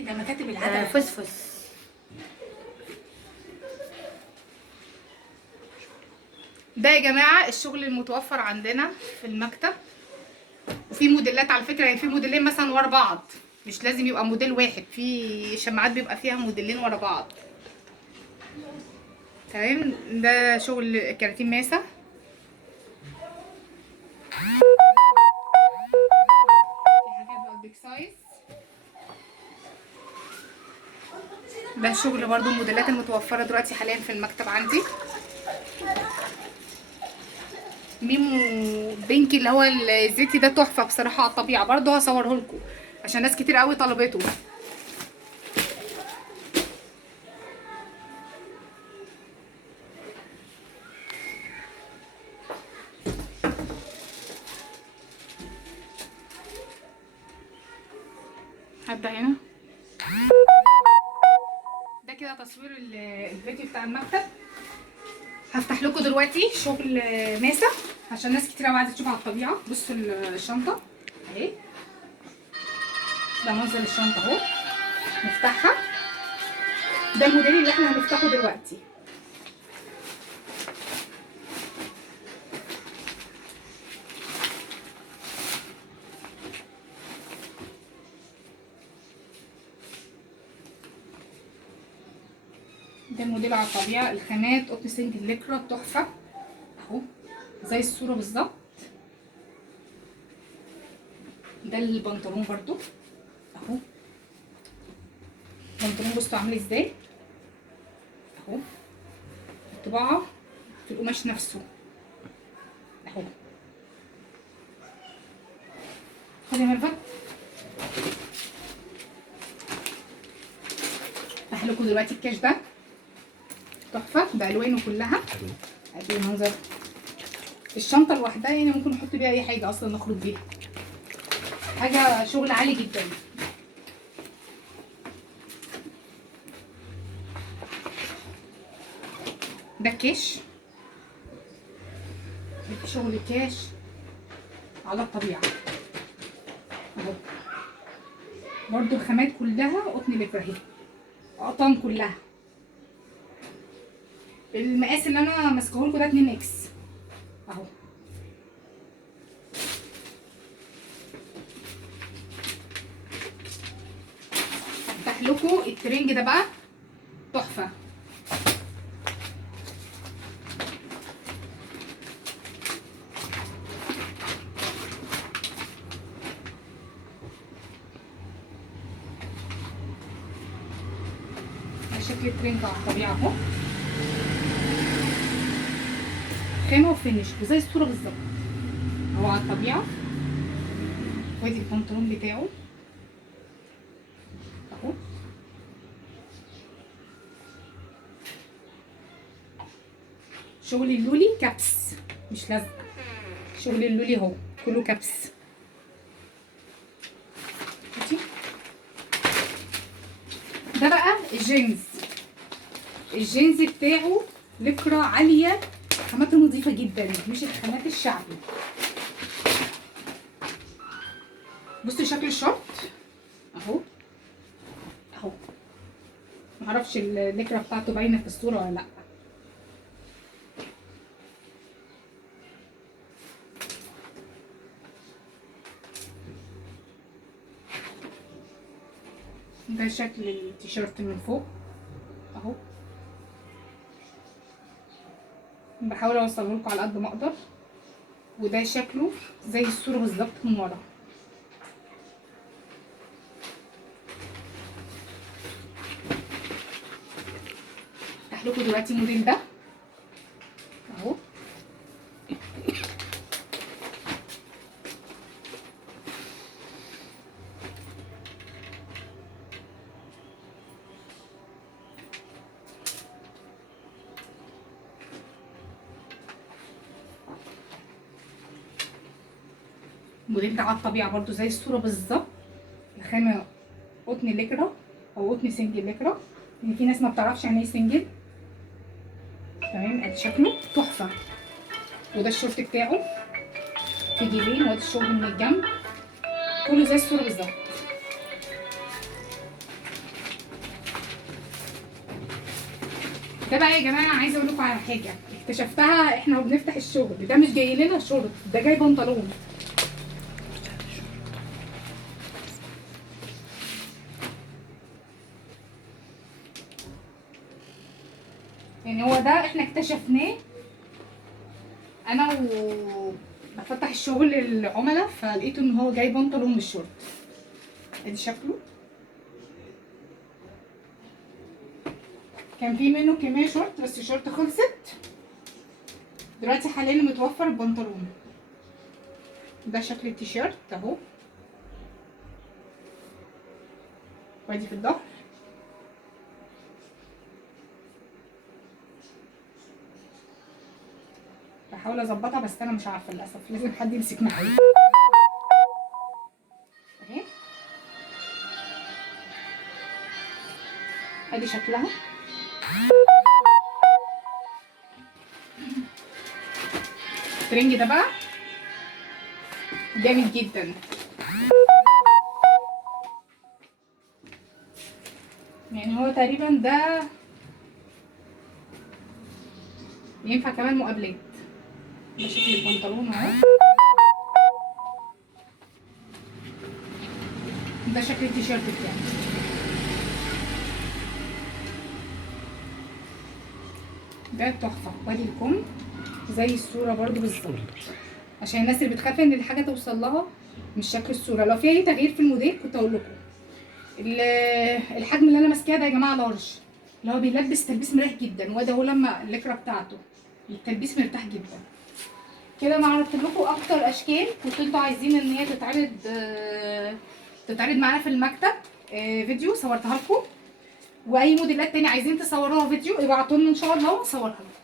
ده مكاتب العدد. فسفس. ده يا جماعه الشغل المتوفر عندنا في المكتب. وفي موديلات على فكره، يعني في موديلين مثلا ورا بعض، مش لازم يبقى موديل واحد. في شماعات بيبقى فيها موديلين ورا بعض. تمام. ده شغل كراتين ماسه. في حاجات بقى بيج سايز. ده شغل برضو الموديلات المتوفره دلوقتي حاليا في المكتب عندي. ميمو بينكي اللي هو الزيتي ده تحفه بصراحه على الطبيعه، برضو هصوره لكم عشان ناس كتير قوي طلبته. هبدأ هنا. ده كده تصوير الفيديو بتاع المكتب. هفتح لكم دلوقتي شغل ماسة عشان ناس كتير قوي عايزه تشوف على الطبيعه. بصوا الشنطه اهي، ده منظر الشنطه اهو. نفتحها. ده الموديل اللي احنا هنفتحه دلوقتي. ده الموديل على الطبيعه. الخامات قطن سنجل ليكرا تحفه اهو زي الصوره بالظبط. ده البنطلون برضو اهو. البنطلون بصوا عامل ازاي اهو. الطباعه في القماش نفسه اهو. خدي ملفت. افتح لكم دلوقتي الكاش ده تحفه بالوانه كلها. ادي المنظر. الشنطه لوحدها يعني ممكن نحط بيها اي حاجه اصلا نخرج بيها. حاجه شغل عالي جدا. ده كاش. شغل كاش على الطبيعه اهو. برضو الخامات كلها قطن ليكرا اهي، قطن كلها. المقاس اللي انا ماسكه لكم ده 2 اكس اهو. هفتح لكم الترنج ده بقى تحفه. شكل الترنج على الطبيعه اهو. خامه وفينش وزي الصوره بالظبط اهو على الطبيعه. وادي البنطلون بتاعه اهو. شغل اللولي كابس مش لازق. شغل اللولي اهو كله كابس. ده بقى الجينز. الجينز بتاعه لكرة عالية، خاماته نظيفة جدا مش الخامات الشعبي. بصوا شكل الشورت اهو اهو. معرفش اللكرة بتاعته باينة في الصورة ولا لا. ده شكل التيشيرت من فوق اهو. بحاول اوصله لكم على قد ما اقدر. وده شكله زي الصوره بالظبط من ورا. افتح لكم دلوقتي الموديل ده اهو. الموديل ده على الطبيعه برضو زي الصوره بالظبط. الخامه قطن ليكرا او قطن سنجل ليكرا، يعني في ناس ما بتعرفش يعني ايه سنجل. تمام. ادي شكله تحفه. وده الشورت بتاعه في جيبين، وادي الشغل من الجنب كله زي الصوره بالظبط. ده بقى يا جماعه عايزه اقول لكم على حاجه اكتشفتها احنا وبنفتح الشغل، ده مش جاي لنا شورت، ده جاي بنطلون. يعني هو ده احنا اكتشفناه انا بفتح الشغل للعملاء، فلقيته ان هو جاي بنطلون مش شورت. ادي شكله. كان في منه كمية شورت بس الشورت خلصت، دلوقتي حاليا متوفر البنطلون. ده شكل التيشيرت اهو، وادي في الظهر. بحاول اظبطها بس انا مش عارفه للاسف، لازم حد يمسك معايا اهي. ادي شكلها. الترنج ده بقى جامد جدا، يعني هو تقريبا ده ينفع كمان مقابلات. ده شكل البنطلون اهو، ده شكل التيشيرت بتاعي. ده تحفه، وادي الكم زي الصوره برضو بالظبط، عشان الناس اللي بتخاف ان الحاجه توصل لها مش شكل الصوره. لو في اي تغيير في الموديل كنت اقول لكم. الحجم اللي انا ماسكاه ده يا جماعه لارج، اللي هو بيلبس تلبيس مريح جدا، وده هو لما اللكره بتاعته التلبيس مرتاح جدا. كده انا عرضت لكم اكتر اشكال كنتوا انتوا عايزين ان هي تتعرض معانا في المكتب. فيديو صورتها لكم، واي موديلات تاني عايزين تصوروها فيديو ابعتوا لنا ان شاء الله ونصورها لكم.